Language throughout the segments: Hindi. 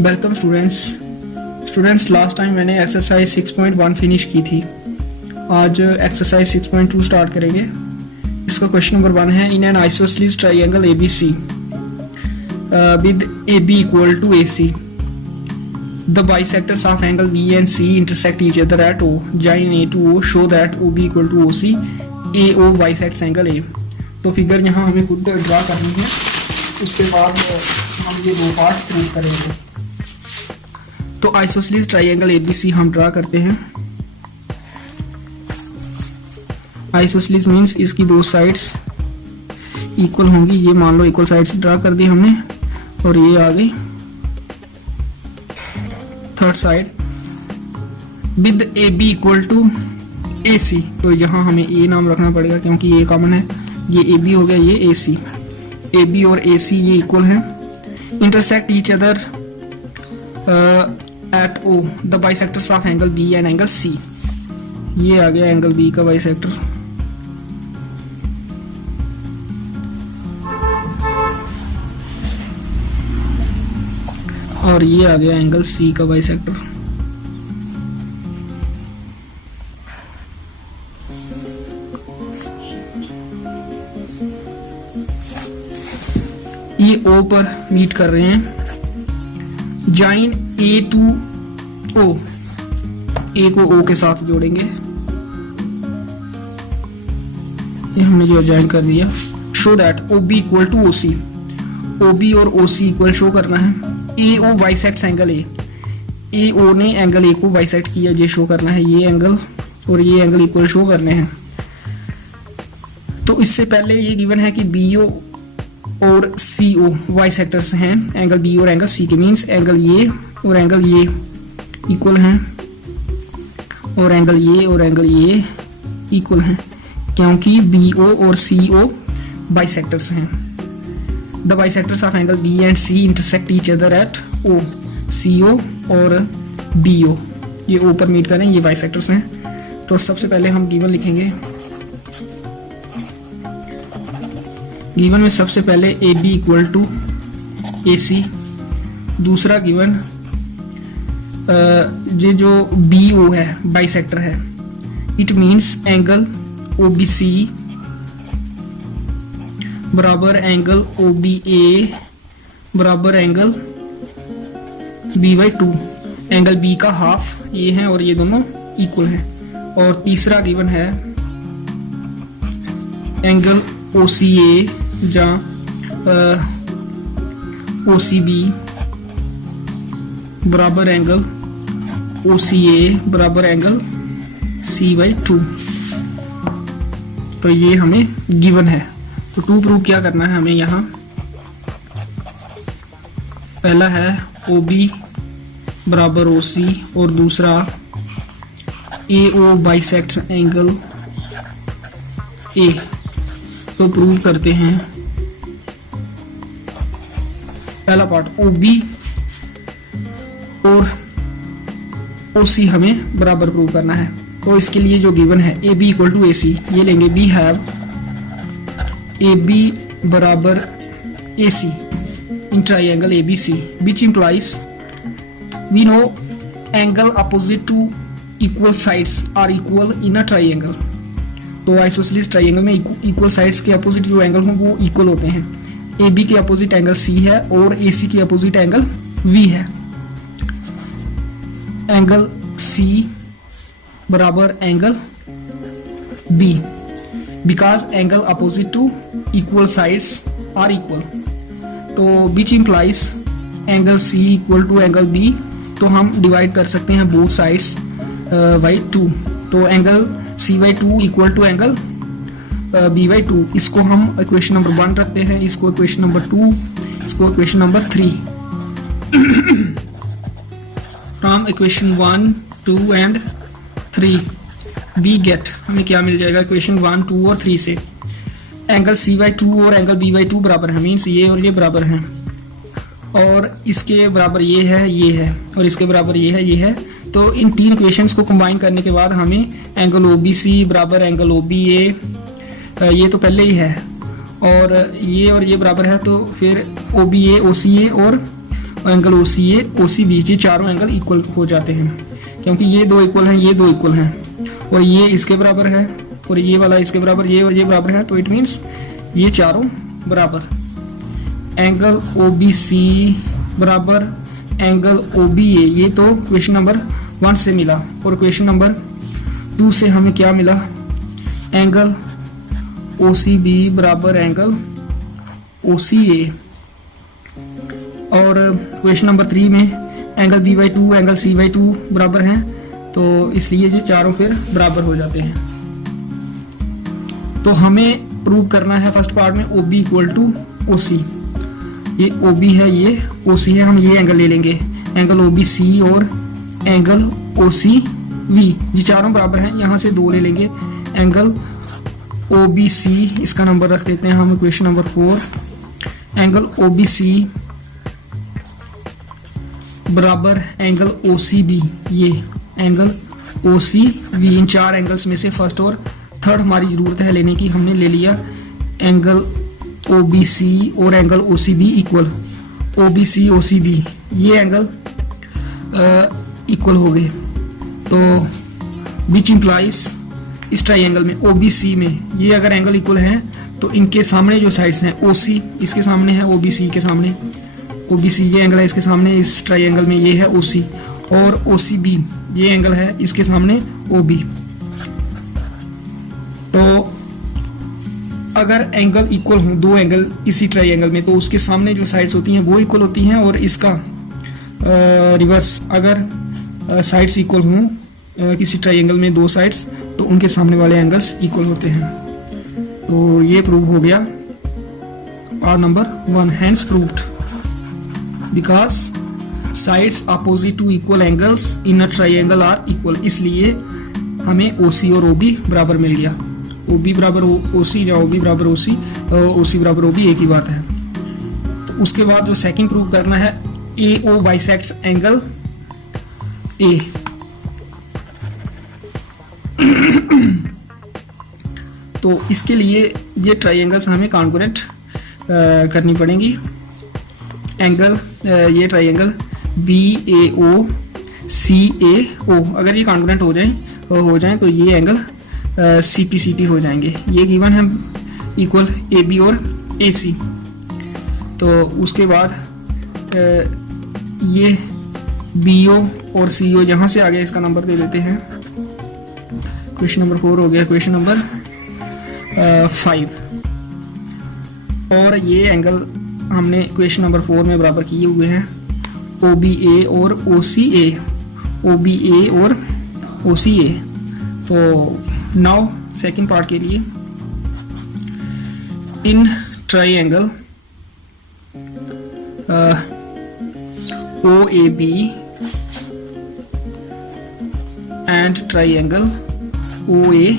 वेलकम स्टूडेंट्स लास्ट टाइम मैंने एक्सरसाइज 6.1 फिनिश की थी। आज एक्सरसाइज 6.2 स्टार्ट करेंगे। इसका क्वेश्चन नंबर 1 है, in an isosceles triangle ABC with AB equal to AC the bisectors of angle B and C intersect each other at O. Join A to O, show that OB equal to OC. AO bisects angle A. तो फिगर यहाँ हमें खुद ड्रा करनी है, उसके बाद हम ये दो पार्ट प्रूव करेंगे। तो आइसोसेलेस ट्राइंगल ABC हम ड्रा करते हैं। आइसोसेलेस मीन्स इसकी दो साइड्स इक्वल होंगी। ये मान लो इक्वल साइड्स ड्रा कर दी हमने, और ये आ गई third side with AB equal to AC। तो यहाँ हमें A नाम रखना पड़ेगा क्योंकि ये कॉमन है। ये AB हो गया, ये AC। AB और AC ये इक्वल है। Intersect each other at O the bisectors of angle B and angle C। ये आ गया एंगल B का बाइसेक्टर। और ये आ गया एंगल C का बाइसेक्टर। ये O पर मीट कर रहे हैं। Join A to O, A को O के साथ जोड़ेंगे। ये हमने जो जॉइन कर दिया। Show that OB equal to OC, OB और OC इक्वल शो करना है। AO bisects angle A, AO ने एंगल A को बाइसेक्ट किया, ये शो करना है। ये एंगल और ये एंगल इक्वल शो करने हैं। तो इससे पहले ये गिवन है कि BO और CO बाइसेक्टर्स हैं एंगल B और एंगल C के। मीन्स एंगल ये और एंगल ये इक्वल हैं, और एंगल ये और एंगल ये इक्वल हैं क्योंकि BO और CO बाइसेक्टर्स हैं। The bisectors of angle B and C intersect each other at O. CO और BO ये O पर मीट करें, ये बाइसेक्टर्स हैं। तो सबसे पहले हम गिवन लिखेंगे। गिवन में सबसे पहले AB इक्वल टू AC। दूसरा गिवन ये जो BO है बाइसेक्टर है, इट मीन्स एंगल OBC बराबर एंगल OBA बराबर एंगल B/2। एंगल B का हाफ ये है और ये दोनों इक्वल हैं। और तीसरा गिवन है एंगल OCA जहाँ OCB बराबर एंगल OCA बराबर एंगल C/2। तो ये हमें गिवन है। तो टू प्रूव क्या करना है हमें यहाँ। पहला है OB बराबर OC और दूसरा AO बाइसेक्ट्स एंगल A। तो प्रूव करते हैं। पहला पार्ट OB और OC हमें बराबर प्रूव करना है। तो इसके लिए जो गिवन है AB इक्वल टू AC, ये लेंगे। वी हैव AB बराबर AC in triangle ABC, which implies we know angle opposite to equal sides are equal in a triangle। तो आइसोसेलेस ट्राइंगल में इक्वल साइड्स के अपोजिट जो एंगल हों वो इक्वल होते हैं। AB के अपोजिट एंगल C है और AC के अपोजिट एंगल V है। एंगल C बराबर angle B because angle opposite to equal sides are equal। तो which implies angle C equal to angle B। तो हम डिवाइड कर सकते हैं both sides by 2। तो angle C/2 equal to angle B/2। इसको हम इक्वेशन नंबर 1 रखते हैं, इसको इक्वेशन नंबर 2, इसको equation number 3। From equation 1, 2 and 3 we get, हमें क्या मिल जाएगा इक्वेशन 1, 2 और 3 से। एंगल C/2 और एंगल B/2 बराबर है। मीन्स ये और ये बराबर हैं, और इसके बराबर ये है, और इसके बराबर ये है। तो इन तीन इक्वेशंस को कंबाइन करने के बाद हमें एंगल OBC बराबर एंगल OBA, ये तो पहले ही है, और ये बराबर है। तो फिर OBA, OCA और एंगल ओ सी ए, ओ सी बी, ये चारों एंगल इक्वल हो जाते हैं, क्योंकि ये दो इक्वल हैं, ये दो इक्वल हैं, और ये इसके बराबर है, और ये वाला इसके बराबर, ये और ये बराबर है, तो इट मीन्स ये चारों बराबर। एंगल ओ बी सी बराबर एंगल ओ बी ए, ये तो क्वेश्चन नंबर 1 से मिला, और क्वेश्चन नंबर 2 से हमें क्या मिला, एंगल ओ सी बी बराबर एंगल ओ सी ए, और क्वेश्चन नंबर 3 में angle B by 2 angle C by 2 बराबर हैं, तो इसलिए ये चारों फिर बराबर हो जाते हैं। तो हमें प्रूव करना है फर्स्ट पार्ट में O B equal to O C, ये ओ बी है, ये ओ सी है, हम ये एंगल ले लेंगे, एंगल ओ बी सी और एंगल ओ सी वी, ये चारों बराबर हैं, यहाँ से 2 ले लेंगे, एंगल ओ बी सी, इसका नंबर रख देते हैं हम question number 4, angle O B C बराबर एंगल ओ सी बी, ये एंगल ओ सी बी, इन 4 एंगल्स में से फर्स्ट और थर्ड हमारी जरूरत है लेने की, हमने ले लिया एंगल ओ बी सी और angle O C B equal, O B C O C B, ये एंगल इक्वल हो गए, तो विच इम्प्लाइज इस ट्राइंगल में ओ बी सी में ये अगर एंगल इक्वल हैं तो इनके सामने जो साइड्स हैं, ओ सी इसके सामने है, ओ बी सी के सामने, ओ बी सी ये एंगल है इसके सामने, इस ट्राइंगल में ये है ओ सी, और ओ सी बी ये एंगल है इसके सामने ओ बी। तो अगर एंगल इक्वल हो, दो एंगल इसी ट्राइंगल में, तो उसके सामने जो साइड्स होती हैं वो इक्वल होती हैं, और इसका रिवर्स, अगर साइड्स इक्वल हों किसी ट्राइंगल में दो साइड्स, तो उनके सामने वाले एंगल्स इक्वल होते हैं। तो ये प्रूव हो गया part number 1, hence proved because sides opposite to equal angles in a triangle are equal, इसलिए हमें ओ सी और ओ बी बराबर मिल गया, ओ बी बराबर ओ सी या ओ बी बराबर ओ सी, ओ सी बराबर ओ बी एक ही बात है। तो उसके बाद जो सेकंड प्रूव करना है, ए ओ बाइसेक्ट्स एंगल ए, तो इसके लिए ये ट्राइंगल्स हमें कॉन्ग्रुएंट करनी पड़ेंगी। एंगल ये triangle B A O C ए ओ, अगर ये कॉन्ग्रुएंट हो जाएं तो ये angle C P C T हो जाएंगे, ये गिवन है इक्वल ए बी और ए सी। तो उसके बाद ये बी ओ और सी ओ, यहाँ से आगे इसका नंबर दे देते हैं, क्वेश्चन नंबर 4 हो गया, क्वेश्चन नंबर 5, और ये एंगल हमने क्वेश्चन नंबर 4 में बराबर किए हुए हैं, ओ बी ए और ओ सी ए, ओ बी ए और ओ सी ए। तो नाउ सेकेंड पार्ट के लिए, in triangle O A B and triangle O A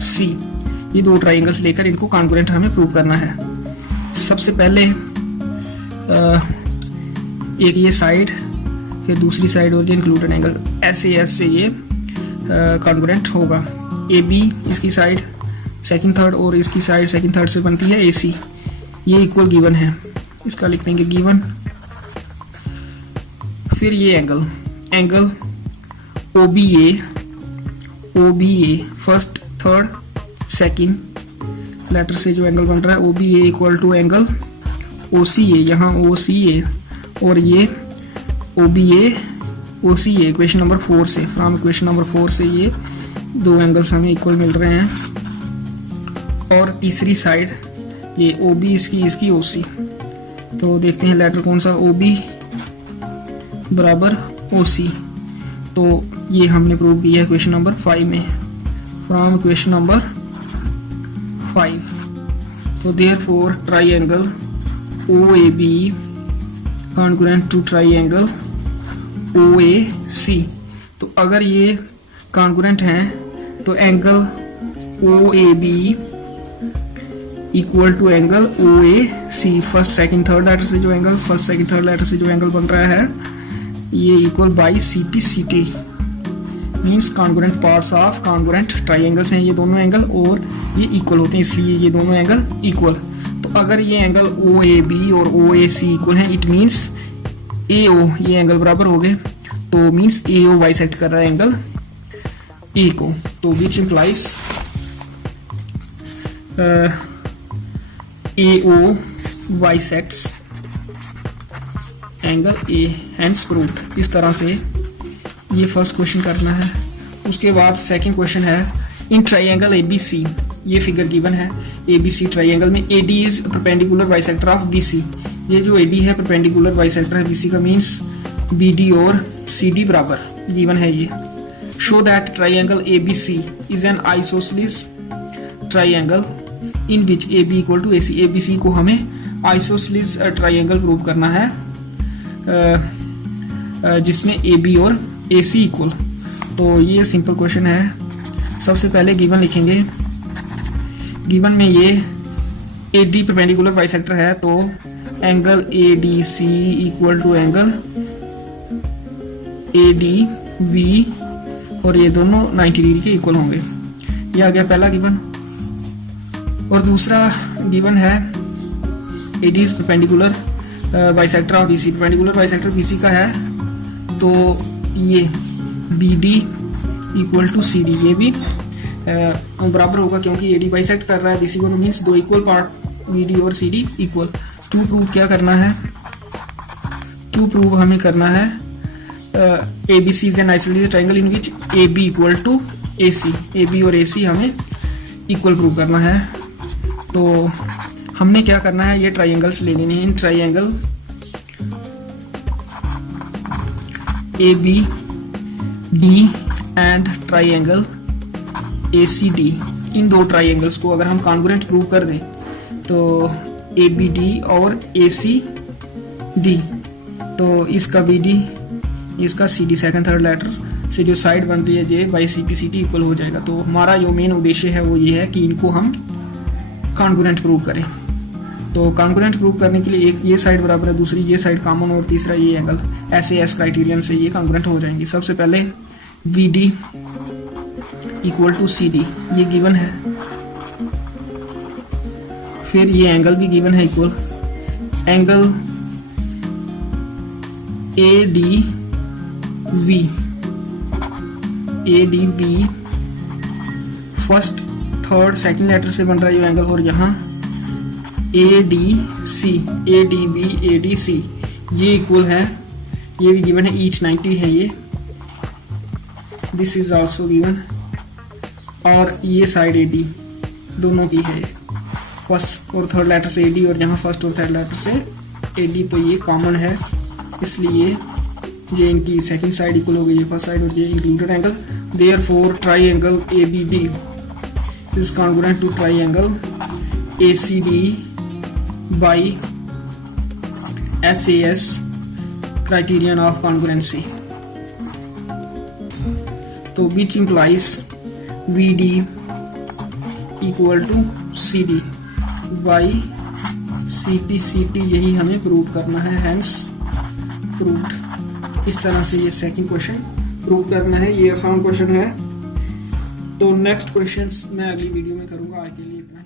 C, ये दो ट्राइंगल्स लेकर इनको कॉन्ग्रुएंट हमें प्रूव करना है। सबसे पहले एक ये साइड, फिर दूसरी साइड और ये इंक्लूडेड एंगल, ऐसे ऐसे ये कॉन्ग्रुएंट होगा। ए बी इसकी साइड सेकंड थर्ड और इसकी साइड सेकंड थर्ड से बनती है ए सी, ये इक्वल गिवन है, इसका लिख देंगे गिवन। फिर ये angle O B A first third second letter से जो एंगल बन रहा है, O B A equal to angle O C A, यहाँ ओ सी ए और ये O B A O C A, question number 4 से, फ्रॉम क्वेश्चन नंबर 4 से ये दो एंगल्स हमें इक्वल मिल रहे हैं। और तीसरी साइड ये ओ बी इसकी ओ सी, तो देखते हैं लेटर कौन सा, ओ बी बराबर ओ सी, तो ये हमने प्रूव किया है क्वेश्चन नंबर 5 में, फ्रॉम क्वेश्चन नंबर 5। तो therefore triangle O A B congruent to triangle O A C, तो अगर ये कॉन्ग्रुएंट हैं तो angle O A B equal to angle O A C, first second third letter से जो angle, first second third letter से जो एंगल बन रहा है ये equal by C P C T, means congruent parts of congruent triangles हैं ये दोनों एंगल, और ये इक्वल होते हैं, इसलिए ये दोनों एंगल इक्वल। तो अगर ये एंगल ओ ए बी और ओ ए सी इक्वल हैं, इट मीन्स AO ये एंगल बराबर हो गए, तो मीन्स AO बाइसेक्ट कर रहा है एंगल A को, तो which implies AO bisects angle A, hence proved. इस तरह से ये फर्स्ट क्वेश्चन करना है। उसके बाद सेकंड क्वेश्चन है इन ट्राइंगल ABC, ये फिगर गिवन है ABC ट्राइंगल में AD is perpendicular bisector of BC। ये जो AD है परपेंडिकुलर बाइसेक्टर है BC का, मीन्स BD और CD बराबर गिवन है ये। Show that triangle ABC is an isosceles triangle in which AB equal to AC। ABC को हमें आइसोसेलेस ट्राइंगल प्रूव करना है जिसमें AB और AC इक्वल। तो ये सिंपल क्वेश्चन है। सबसे पहले गिवन लिखेंगे, गिवन में ये AD परपेंडिकुलर बाइसेक्टर है, तो angle ADC equal to angle ADV और ये दोनों 90 डिग्री के इक्वल होंगे। ये आ गया पहला गिवन। और दूसरा गिवन है AD is perpendicular bisector of BC। Perpendicular bisector BC का है, तो ये BD इक्वल टू CD, ये भी बराबर होगा क्योंकि AD बाइसेक्ट कर रहा है BC को, तो मीन्स दो इक्वल पार्ट BD और CD इक्वल। टू प्रूव क्या करना है, टू प्रूव हमें करना है ABC is an isosceles triangle in which AB equal to AC। AB और AC हमें इक्वल प्रूव करना है। तो हमने क्या करना है, ये ट्राइंगल्स ले लेने हैं। In triangle ABD and triangle ACD, इन दो ट्राइंगल्स को अगर हम कॉन्ग्रुएंट प्रूव कर दें तो ABD और ACD, तो इसका BD इसका CD सेकंड थर्ड लेटर से जो साइड बन रही है ये बाई CPCD इक्वल हो जाएगा। तो हमारा जो मेन उद्देश्य है वो ये है कि इनको हम कॉन्ग्रुएंट प्रूव करें। तो कॉन्ग्रुएंट प्रूव करने के लिए एक ये साइड बराबर है, दूसरी ये साइड कॉमन और तीसरा ये एंगल, SAS क्राइटेरियन से ये कॉन्ग्रुएंट हो जाएंगे। सबसे पहले BD इक्वल टू CD ये गिवन है, फिर ये एंगल भी गिवन है equal, angle ADV first third second letter से बन रहा है ये एंगल, और यहाँ ADC ADB ADC ये इक्वल है, ये भी गिवन है, ईच 90 है ये, दिस इज आल्सो गिवन। और ये साइड AD दोनों की है, फर्स्ट और थर्ड लेटर से AD और यहाँ फर्स्ट और थर्ड लेटर से AD, तो ये कॉमन है इसलिए ये इनकी सेकंड साइड इक्वल हो गई, ये फर्स्ट साइड और ये included angle. Therefore triangle ABD is congruent to triangle ACD by SAS criterion of congruency। तो which implies VD equal to CD by CPCD, यही हमें प्रूव करना है, hence proved। इस तरह से ये सेकंड क्वेश्चन प्रूव करना है। ये आसान क्वेश्चन है। तो नेक्स्ट क्वेश्चंस मैं अगली वीडियो में करूंगा। आज के लिए इतना।